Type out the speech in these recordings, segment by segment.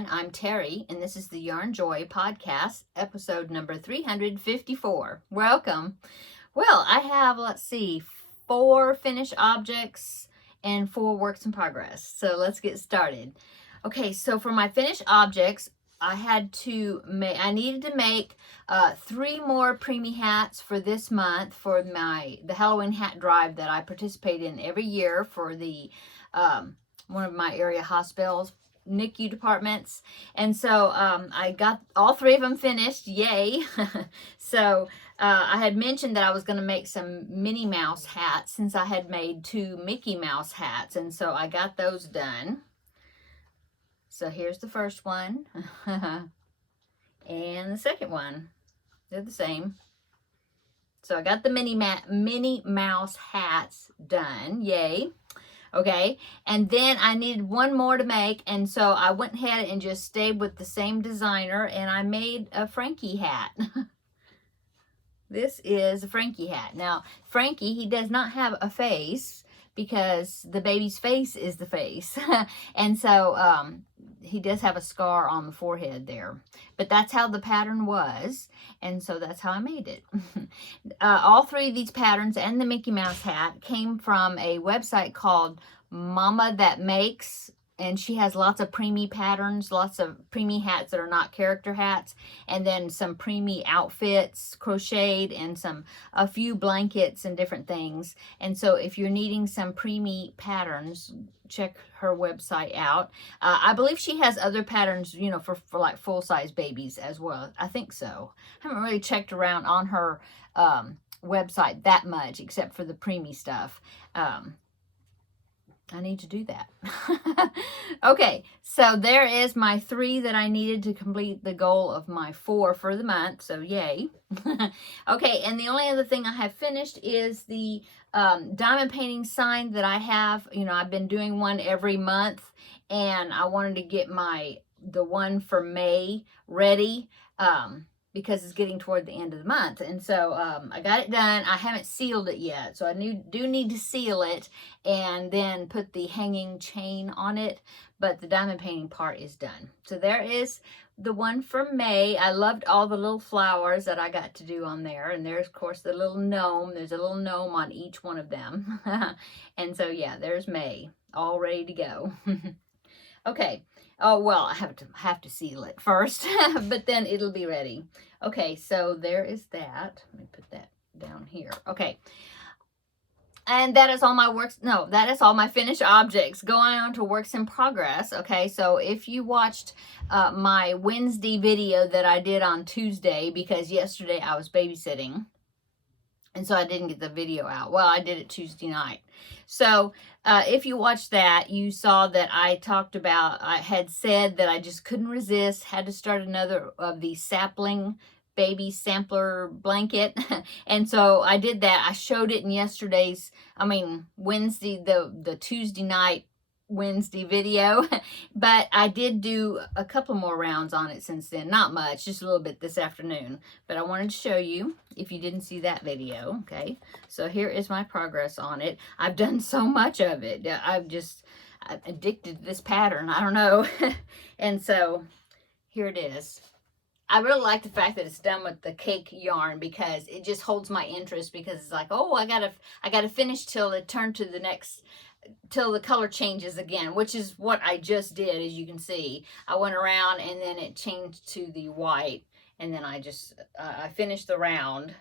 everyone. I'm Terry, and this is the Yarn Joy podcast, episode number 354. Welcome. Well, I have, let's see, 4 finished objects and 4 works in progress. So let's get started. Okay, so for my finished objects, I needed to make 3 more preemie hats for this month for the Halloween hat drive that I participate in every year for the one of my area hospitals, NICU departments. And so I got all 3 of them finished. Yay. So I had mentioned that I was going to make some Minnie Mouse hats since I had made 2 Mickey Mouse hats. And so I got those done. So here's the first one. And the second one. They're the same. So I got the Minnie Mouse hats done. Yay. Okay, and then I needed 1 more to make, and so I went ahead and just stayed with the same designer, and I made a Frankie hat. This is a Frankie hat. Now, Frankie, he does not have a face because the baby's face is the face. And so he does have a scar on the forehead there. But that's how the pattern was, and so that's how I made it. All 3 of these patterns and the Mickey Mouse hat came from a website called Mama That Makes, and she has lots of preemie patterns, lots of preemie hats that are not character hats, and then some preemie outfits crocheted, and a few blankets and different things. And so if you're needing some preemie patterns, check her website out. I believe she has other patterns, you know, for like full-size babies as well. I think so. I haven't really checked around on her website that much, except for the preemie stuff. I need to do that. Okay, so there is my 3 that I needed to complete the goal of my 4 for the month, so yay. Okay, and the only other thing I have finished is the diamond painting sign that I have. You know, I've been doing one every month, and I wanted to get the one for May ready. Because it's getting toward the end of the month. And so I got it done. I haven't sealed it yet, so I do need to seal it and then put the hanging chain on it, but the diamond painting part is done. So there is the one for May. I loved all the little flowers that I got to do on there, and there's, of course, the little gnome. There's a little gnome on each one of them. And so, yeah, there's May, all ready to go. Okay. Oh, well, I have to seal it first, but then it'll be ready. Okay, so there is that. Let me put that down here. Okay. And that is all my that is all my finished objects. Going on to works in progress. Okay, so if you watched my Wednesday video that I did on Tuesday, because yesterday I was babysitting, and so I didn't get the video out. Well, I did it Tuesday night. So if you watched that, you saw that I had said that I just couldn't resist, had to start another of the sapling baby sampler blanket. And so I did that. I showed it in Wednesday, the Tuesday night Wednesday video, but I did do a couple more rounds on it since then. Not much, just a little bit this afternoon, but I wanted to show you if you didn't see that video. Okay, so here is my progress on it. I've done so much of it. I'm addicted to this pattern. I don't know. And so here it is. I really like the fact that it's done with the cake yarn because it just holds my interest, because it's like, oh, I gotta finish till it turned to the next, till the color changes again, which is what I just did. As you can see, I went around and then it changed to the white, and then I finished the round,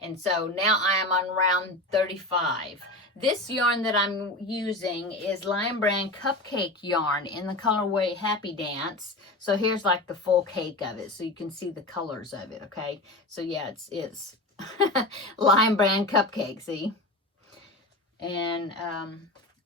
and so now I am on round 35. This yarn that I'm using is Lion Brand Cupcake yarn in the colorway Happy Dance. So here's like the full cake of it, so you can see the colors of it. Okay, so yeah, it's Lion Brand Cupcake, see. And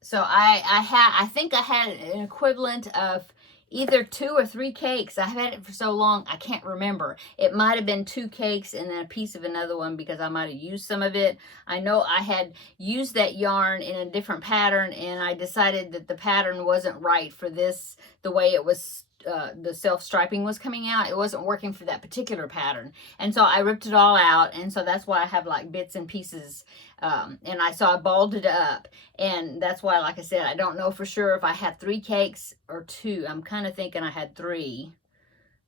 so I think I had an equivalent of either 2 or 3 cakes. I've had it for so long, I can't remember. It might have been 2 cakes and then a piece of another one, because I might have used some of it. I know I had used that yarn in a different pattern, and I decided that the pattern wasn't right for this, the way it was the self striping was coming out. It wasn't working for that particular pattern, and so I ripped it all out, and so that's why I have like bits and pieces. And I balled it up, and that's why, like I said, I don't know for sure if I had 3 cakes or 2. I'm kind of thinking I had 3,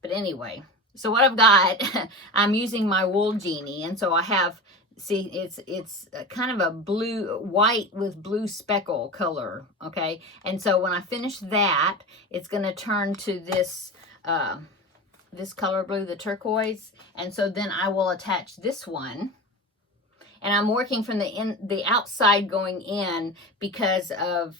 but anyway. So what I've got, I'm using my wool genie, and so I have, see, it's kind of a white with blue speckle color, okay? And so when I finish that, it's going to turn to this this color blue, the turquoise, and so then I will attach this one. And I'm working from the outside going in because of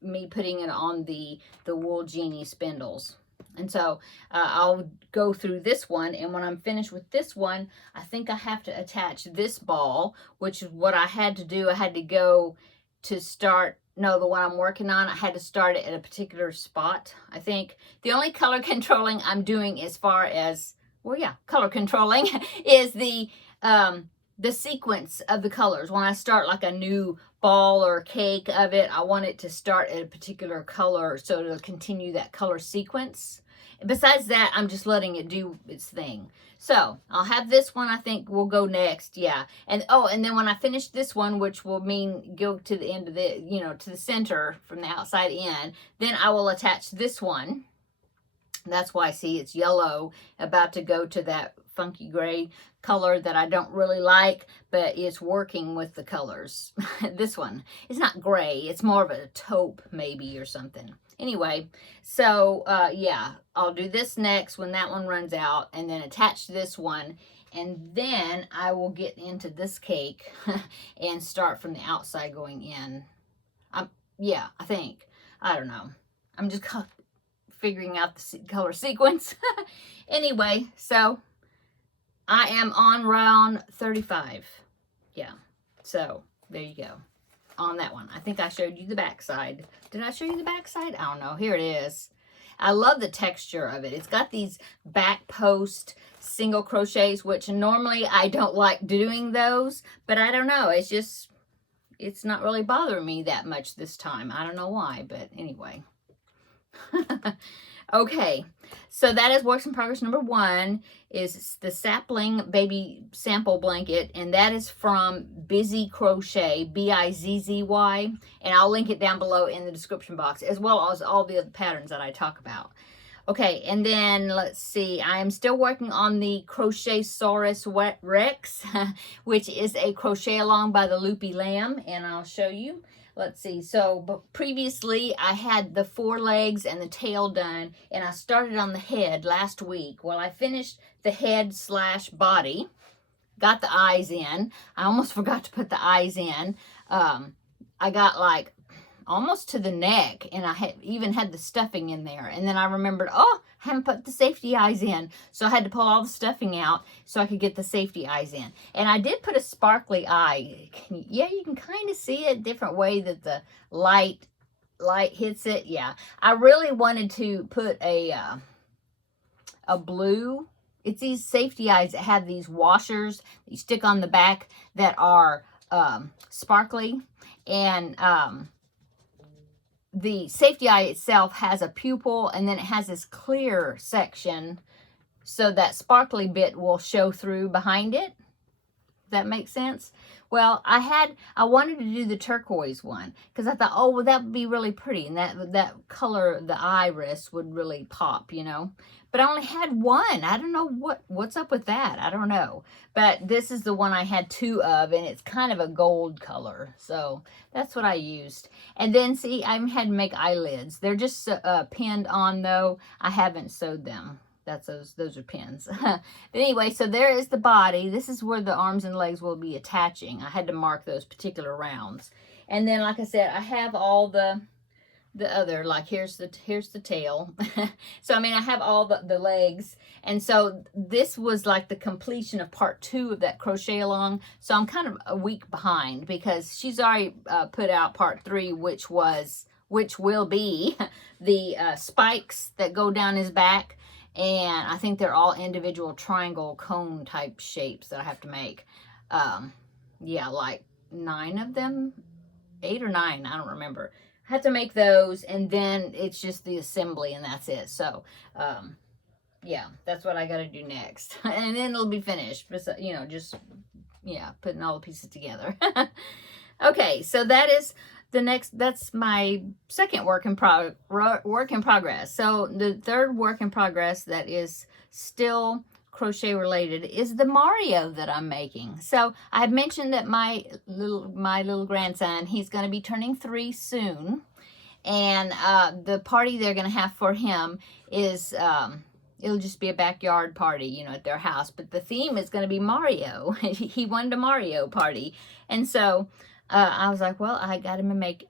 me putting it on the wool genie spindles. And so I'll go through this one, and when I'm finished with this one, I think I have to attach this ball, which is what I had to do. I had to go to start, no, the one I'm working on, I had to start it at a particular spot, I think. The only color controlling I'm doing as far as, well, yeah, color controlling is the sequence of the colors. When I start like a new ball or cake of it, I want it to start at a particular color so it'll continue that color sequence. Besides that, I'm just letting it do its thing. So I'll have this one, I think will go next. Yeah. And oh, and then when I finish this one, which will mean go to the end of the, you know, to the center from the outside in, then I will attach this one. That's why I see it's yellow, about to go to that funky gray color that I don't really like, but it's working with the colors. This one, it's not gray, it's more of a taupe maybe or something. Anyway, so yeah, I'll do this next when that one runs out, and then attach this one, and then I will get into this cake and start from the outside going in. Yeah, I think. I don't know. I'm just figuring out the color sequence. Anyway, so I am on round 35. Yeah, so there you go on that one. I think I showed you the back side. Did I show you the back side? I don't know. Here it is. I love the texture of it. It's got these back post single crochets, which normally I don't like doing those, but I don't know. It's just, it's not really bothering me that much this time. I don't know why, but anyway. Okay, so that is works in progress number 1, is the sapling baby sample blanket, and that is from Bizzy Crochet, Bizzy, and I'll link it down below in the description box, as well as all the other patterns that I talk about. Okay, and then let's see, I am still working on the Crochet-saurus Rex, which is a crochet along by the Loopy Lamb, and I'll show you. Let's see, so but previously I had the 4 legs and the tail done, and I started on the head last week. Well, I finished the head / body, got the eyes in. I almost forgot to put the eyes in. I got like almost to the neck, and I even had the stuffing in there. And then I remembered, oh, I haven't put the safety eyes in. So I had to pull all the stuffing out so I could get the safety eyes in. And I did put a sparkly eye. Yeah, you can kind of see it different way that the light hits it. Yeah, I really wanted to put a blue. It's these safety eyes that have these washers that you stick on the back that are sparkly. And the safety eye itself has a pupil, and then it has this clear section so that sparkly bit will show through behind it. Does that make sense? Well, I wanted to do the turquoise one because I thought, oh, well, that would be really pretty, and that color, the iris, would really pop, you know. But I only had 1. I don't know what's up with that. I don't know. But this is the one I had 2 of, and it's kind of a gold color. So that's what I used. And then, see, I had to make eyelids. They're just pinned on, though. I haven't sewed them. That's those are pins. But anyway, so there is the body. This is where the arms and legs will be attaching. I had to mark those particular rounds. And then, like I said, I have all the other, like here's the tail. So I mean, I have all the legs, and so this was like the completion of part 2 of that crochet along. So I'm kind of a week behind because she's already put out part 3, which will be the spikes that go down his back, and I think they're all individual triangle cone type shapes that I have to make. Yeah, like 9 of them, 8 or 9, I don't remember. have to make those, and then it's just the assembly, and that's it. So, yeah, that's what I got to do next. And then it'll be finished. But, you know, just, yeah, putting all the pieces together. Okay, so that is the next, that's my second work in progress. So the third work in progress that is still crochet related is the Mario that I'm making. So I had mentioned that my little grandson, he's going to be turning 3 soon. And the party they're going to have for him is, it'll just be a backyard party, you know, at their house. But the theme is going to be Mario. He wanted a Mario party. And so I was like, well, I got to make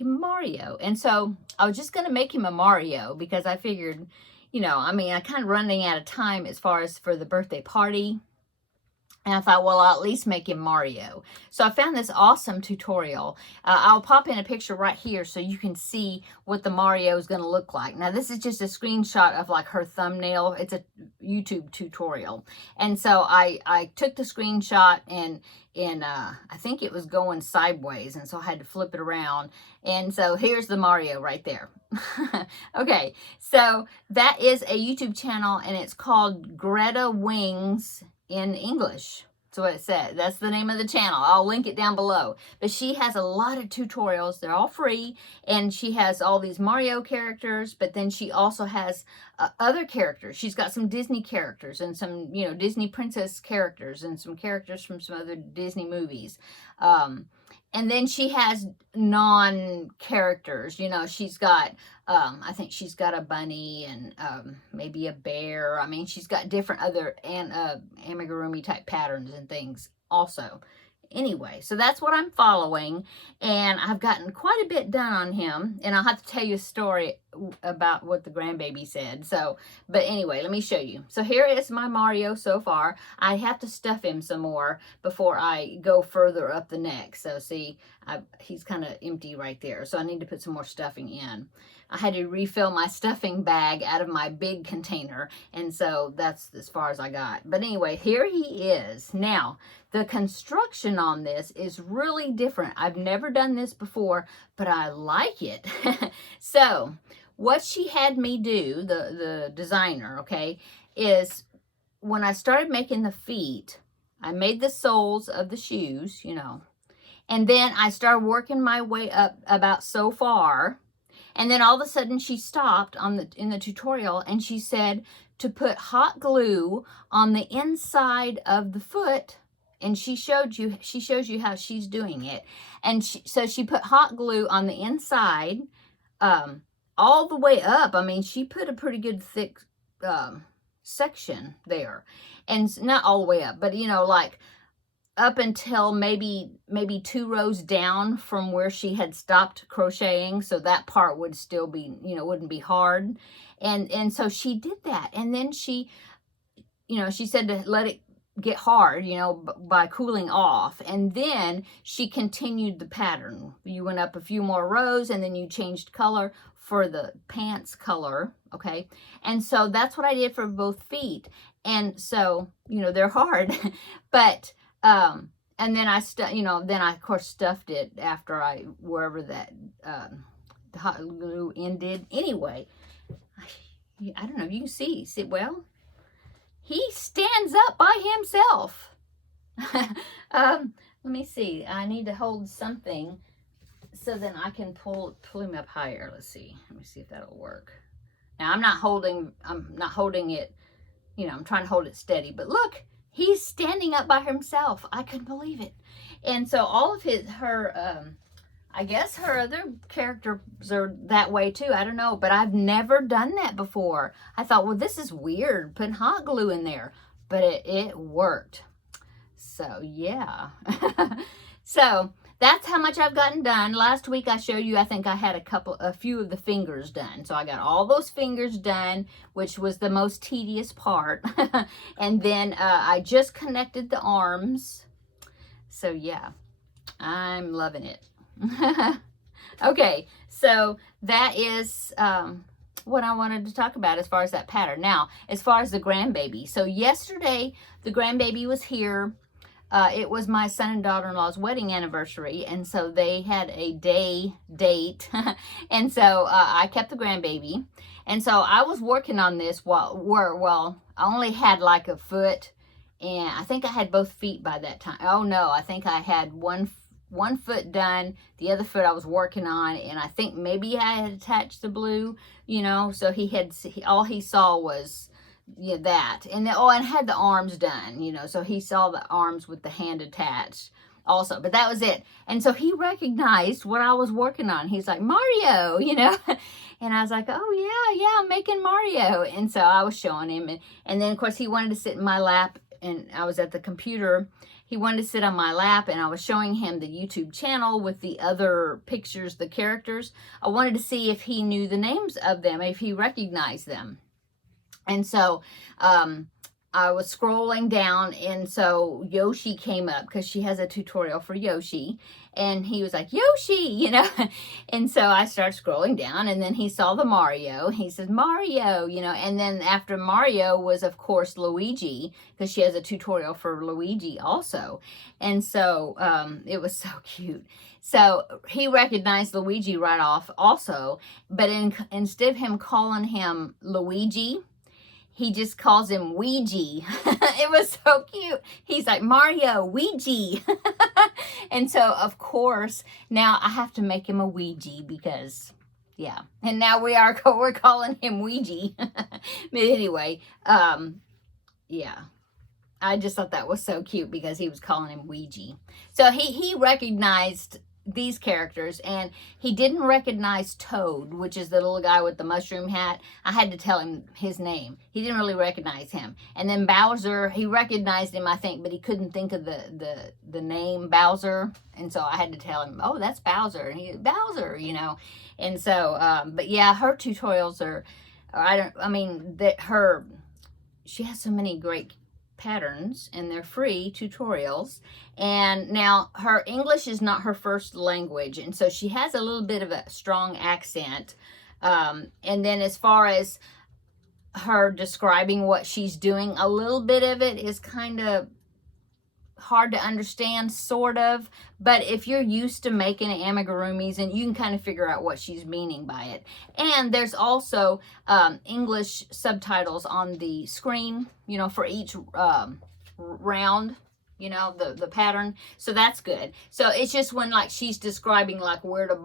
him a Mario. And so I was just going to make him a Mario because I figured, you know, I mean, I kind of running out of time as far as for the birthday party. And I thought, well, I'll at least make him Mario. So I found this awesome tutorial. I'll pop in a picture right here so you can see what the Mario is going to look like. Now, this is just a screenshot of like her thumbnail. It's a YouTube tutorial. And so I took the screenshot and I think it was going sideways. And so I had to flip it around. And so here's the Mario right there. Okay, so that is a YouTube channel and it's called Greta Wings in English. That's what it said. That's the name of the channel. I'll link it down below. But she has a lot of tutorials. They're all free. And she has all these Mario characters. But then she also has other characters. She's got some Disney characters and some, you know, Disney princess characters and some characters from some other Disney movies. And then she has non-characters. You know, she's got, I think she's got a bunny and maybe a bear. I mean, she's got different other amigurumi type patterns and things also. Anyway, so that's what I'm following. And I've gotten quite a bit done on him. And I'll have to tell you a story about what the grandbaby said. So, but anyway, let me show you. So here is my Mario so far. I have to stuff him some more before I go further up the neck. So see, he's kind of empty right there. So I need to put some more stuffing in. I had to refill my stuffing bag out of my big container. And so that's as far as I got. But anyway, here he is. Now, the construction on this is really different. I've never done this before, but I like it. So, what she had me do, the designer, okay, is when I started making the feet, I made the soles of the shoes, you know, and then I started working my way up about so far, and then all of a sudden she stopped in the tutorial and she said to put hot glue on the inside of the foot. And she shows you how she's doing it. And so she put hot glue on the inside, all the way up. I mean, she put a pretty good thick section there. And not all the way up, but, you know, like up until maybe 2 rows down from where she had stopped crocheting. So that part would still be, you know, wouldn't be hard. And so she did that. And then she, you know, she said to let it get hard, you know, by cooling off. And then she continued the pattern. You went up a few more rows and then you changed color for the pants color, okay? And so that's what I did for both feet. And so, you know, they're hard, but, and then then I of course stuffed it after wherever that, the hot glue ended. Anyway, I don't know if you can see it well. He stands up by himself. Let me see. I need to hold something so then I can pull him up higher. Let's see. Let me see if that'll work. Now I'm not holding it, you know, I'm trying to hold it steady. But look, he's standing up by himself. I couldn't believe it. And so all of I guess her other characters are that way too. I don't know, but I've never done that before. I thought, well, this is weird, putting hot glue in there, but it worked. So yeah. So that's how much I've gotten done. Last week I showed you, I think I had a few of the fingers done. So I got all those fingers done, which was the most tedious part. And then I just connected the arms. So yeah, I'm loving it. Okay, so that is what I wanted to talk about as far as that pattern. Now, as far as the grandbaby. So yesterday, the grandbaby was here. it was my son and daughter-in-law's wedding anniversary, and so they had a date, and so I kept the grandbaby, and so I was working on this well, I only had like a foot, and I think I had both feet by that time. Oh no, I think I had one foot done, the other foot I was working on, and I think maybe I had attached the blue, you know, so all he saw was, yeah, that, and and had the arms done, you know, so he saw the arms with the hand attached also, but that was it. And so he recognized what I was working on. He's like, Mario, you know. And I was like, oh yeah, I'm making Mario. And so I was showing him, and then of course he wanted to sit in my lap, and I was at the computer. He wanted to sit on my lap, and I was showing him the YouTube channel with the other pictures, the characters. I wanted to see if he knew the names of them, if he recognized them. And so I was scrolling down, and so Yoshi came up because she has a tutorial for Yoshi, and he was like, Yoshi, you know. And so I started scrolling down, and then he saw the Mario. He says, Mario, you know. And then after Mario was, of course, Luigi, because she has a tutorial for Luigi also. And so it was so cute. So he recognized Luigi right off also, but instead of him calling him Luigi, he just calls him Ouija. It was so cute. He's like, Mario, Ouija. And so, of course, now I have to make him a Ouija because, yeah. And now we're calling him Ouija. But anyway, yeah. I just thought that was so cute because he was calling him Ouija. So he recognized these characters, and he didn't recognize Toad, which is the little guy with the mushroom hat. I had to tell him his name. He didn't really recognize him. And then Bowser, he recognized him, I think, but he couldn't think of the name Bowser. And so I had to tell him, oh, that's Bowser. And he, Bowser, you know. And so, but yeah, her tutorials are, she has so many great patterns, and they're free tutorials. And now her English is not her first language, and so she has a little bit of a strong accent. And then as far as her describing what she's doing, a little bit of it is kind of hard to understand, sort of, but if you're used to making amigurumis, and you can kind of figure out what she's meaning by it. And there's also English subtitles on the screen, you know, for each round, you know, the pattern, so that's good. So it's just when like she's describing like where to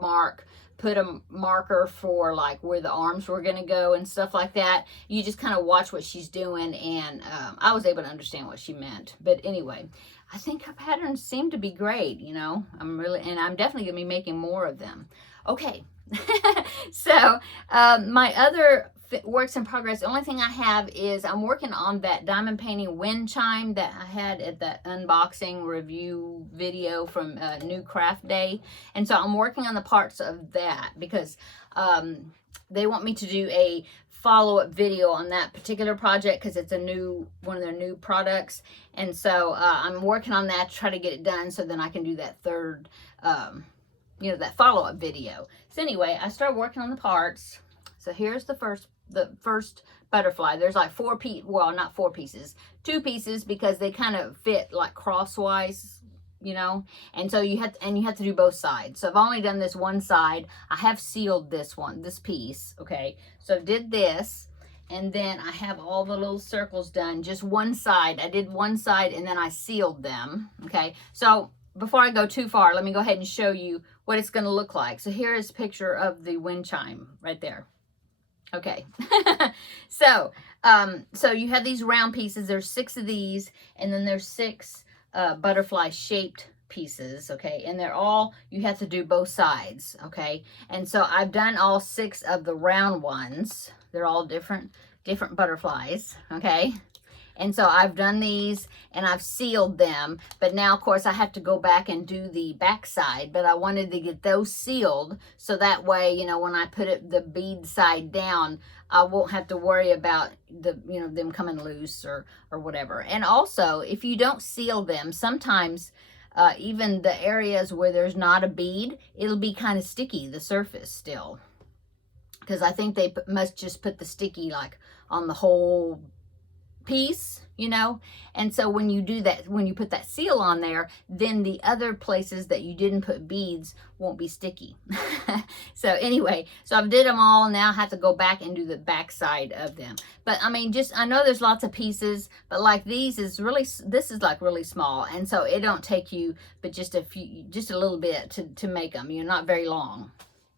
put a marker for like where the arms were going to go and stuff like that, you just kind of watch what she's doing, and I was able to understand what she meant. But anyway, I think her patterns seem to be great, you know. I'm definitely going to be making more of them. Okay. So my other works in progress, the only thing I have is I'm working on that diamond painting wind chime that I had at that unboxing review video from New Craft Day. And so I'm working on the parts of that because they want me to do a follow-up video on that particular project because it's one of their new products. And so I'm working on that to try to get it done so then I can do that third that follow-up video. So anyway, I started working on the parts. So here's the first butterfly. There's like not 4 pieces, 2 pieces, because they kind of fit like crosswise, you know, and so you have to do both sides. So I've only done this one side. I have sealed this piece. Okay, so I did this, and then I have all the little circles done, just one side. I did one side and then I sealed them. Okay, so before I go too far, let me go ahead and show you what it's going to look like. So here is a picture of the wind chime right there. Okay. So you have these round pieces. There's 6 of these, and then there's 6 butterfly shaped pieces. Okay. And you have to do both sides. Okay. And so I've done all 6 of the round ones. They're all different butterflies. Okay. And so I've done these and I've sealed them, but now of course I have to go back and do the back side, but I wanted to get those sealed so that way, you know, when I put the bead side down, I won't have to worry about them coming loose or whatever. And also, if you don't seal them, sometimes even the areas where there's not a bead, it'll be kind of sticky, the surface still, because I think they must just put the sticky like on the whole piece, you know? And so when you do that, when you put that seal on there, then the other places that you didn't put beads won't be sticky. So anyway, so I've did them all. Now I have to go back and do the back side of them. But I mean, just, I know there's lots of pieces, but like these is really, this is like really small. And so it don't take you but just a few, just a little bit to make them. You're not very long.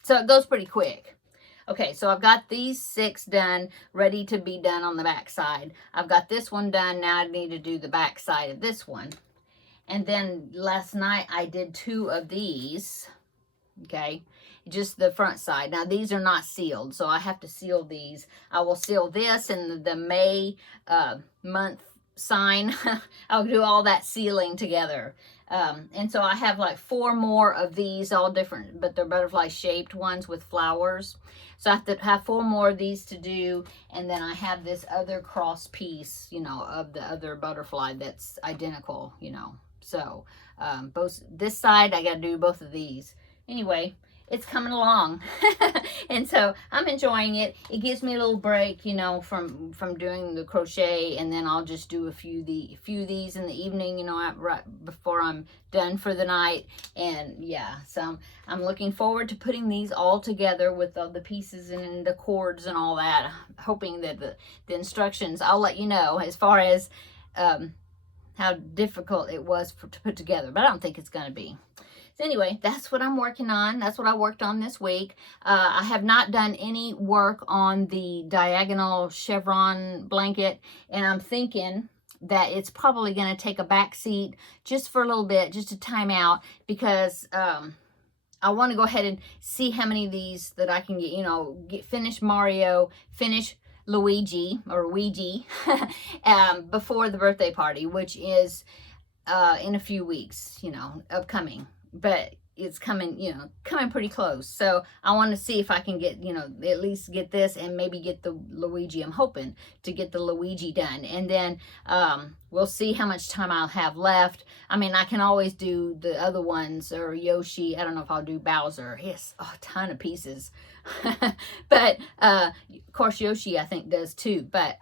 So it goes pretty quick. Okay, so I've got these 6 done, ready to be done on the back side. I've got this one done. Now I need to do the back side of this one. And then last night I did 2 of these. Okay, just the front side. Now these are not sealed, so I have to seal these. I will seal this and the May month sign. I'll do all that sealing together. And so I have like 4 more of these, all different, but they're butterfly shaped ones with flowers. So I have to have 4 more of these to do. And then I have this other cross piece, you know, of the other butterfly that's identical, you know. So both this side, I got to do both of these. Anyway, it's coming along. And so I'm enjoying it. It gives me a little break, you know, from doing the crochet, and then I'll just do a few of these in the evening, you know, right before I'm done for the night. And yeah, so I'm looking forward to putting these all together with all the pieces and the cords and all that, hoping that the instructions, I'll let you know as far as how difficult it was to put together, but I don't think it's going to be. So anyway, that's what I'm working on. That's what I worked on this week. I have not done any work on the diagonal chevron blanket, and I'm thinking that it's probably going to take a back seat just for a little bit, just to time out, because I want to go ahead and see how many of these that I can get, you know, finish Mario, finish Luigi or Ouija before the birthday party, which is in a few weeks, you know, upcoming. But it's coming, you know, coming pretty close. So I want to see if I can get, you know, at least get this and maybe get the Luigi. I'm hoping to get the Luigi done. And then we'll see how much time I'll have left. I mean, I can always do the other ones, or Yoshi. I don't know if I'll do Bowser. Yes, a ton of pieces. But of course Yoshi I think does too. But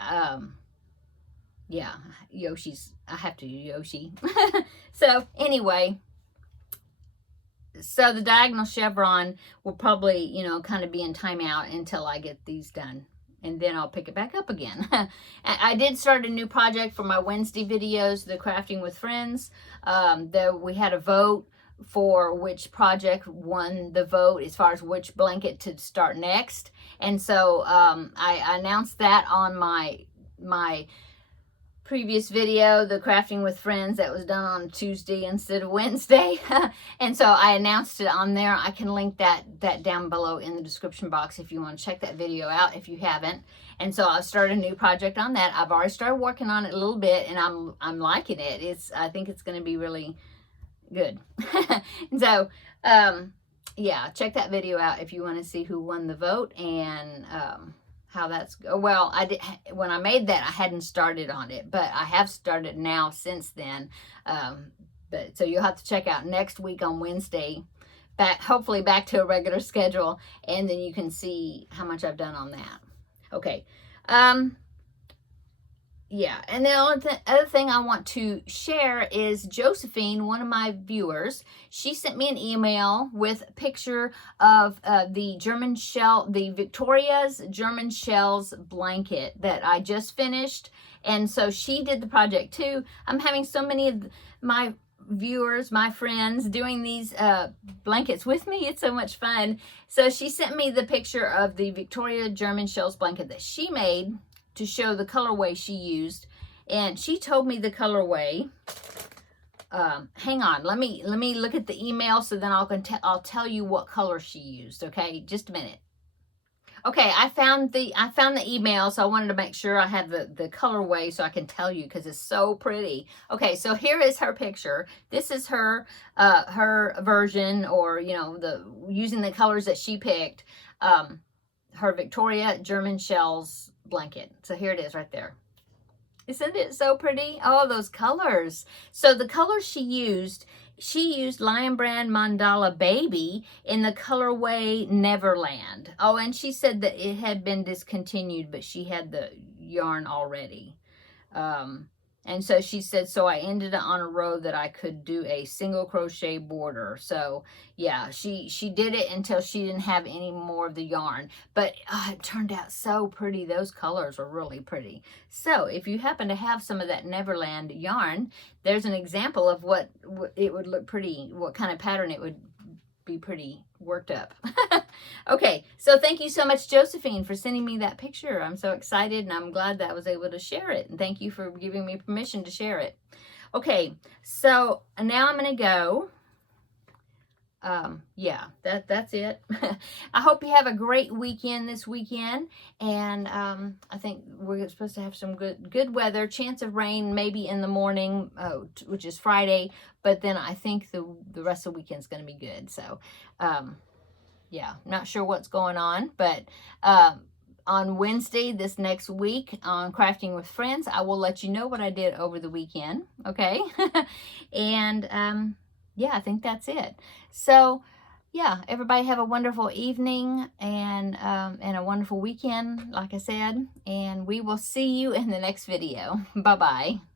yeah, Yoshi's, I have to do Yoshi. So anyway, so the diagonal chevron will probably, you know, kind of be in timeout until I get these done. And then I'll pick it back up again. I did start a new project for my Wednesday videos, the Crafting with Friends. We had a vote for which project won the vote as far as which blanket to start next. And so I announced that on my previous video, the Crafting with Friends, that was done on Tuesday instead of Wednesday. And so I announced it on there. I can link that down below in the description box if you want to check that video out if you haven't. And so I'll start a new project on that. I've already started working on it a little bit, and I'm liking it. I think it's going to be really good. And so yeah, check that video out if you want to see who won the vote and how that's, well, I did, when I made that I hadn't started on it, but I have started now since then. But so you'll have to check out next week on Wednesday, hopefully back to a regular schedule, and then you can see how much I've done on that. Okay. Yeah, and the other thing I want to share is Josephine, one of my viewers. She sent me an email with a picture of the German shell, the Victoria's German Shells blanket that I just finished. And so she did the project too. I'm having so many of my viewers, my friends, doing these blankets with me. It's so much fun. So she sent me the picture of the Victoria German Shells blanket that she made to show the colorway she used, and she told me the colorway. Hang on, let me look at the email, so then I'll tell you what color she used. Okay, just a minute. Okay, I found the email, so I wanted to make sure I have the colorway so I can tell you, because it's so pretty. Okay, so here is her picture. This is her version, or you know, using the colors that she picked. Her Victoria German Shells blanket. So here it is right there. Isn't it so pretty? Oh, those colors. So the colors she used Lion Brand Mandala Baby in the colorway Neverland. Oh, and she said that it had been discontinued, but she had the yarn already. And so she said, so I ended on a row that I could do a single crochet border. So yeah, she did it until she didn't have any more of the yarn. But it turned out so pretty. Those colors are really pretty. So if you happen to have some of that Neverland yarn, there's an example of what it would look pretty, what kind of pattern it would be pretty worked up. Okay, so thank you so much, Josephine, for sending me that picture. I'm so excited, and I'm glad that I was able to share it. And thank you for giving me permission to share it. Okay, so now I'm going to go. Yeah, that's it. I hope you have a great weekend this weekend, and I think we're supposed to have some good weather. Chance of rain maybe in the morning, which is Friday, but then I think the rest of the weekend's going to be good. So yeah, not sure what's going on, but on Wednesday this next week on Crafting with Friends, I will let you know what I did over the weekend. Okay. And yeah, I think that's it. So yeah, everybody have a wonderful evening and a wonderful weekend, like I said, and we will see you in the next video. Bye-bye.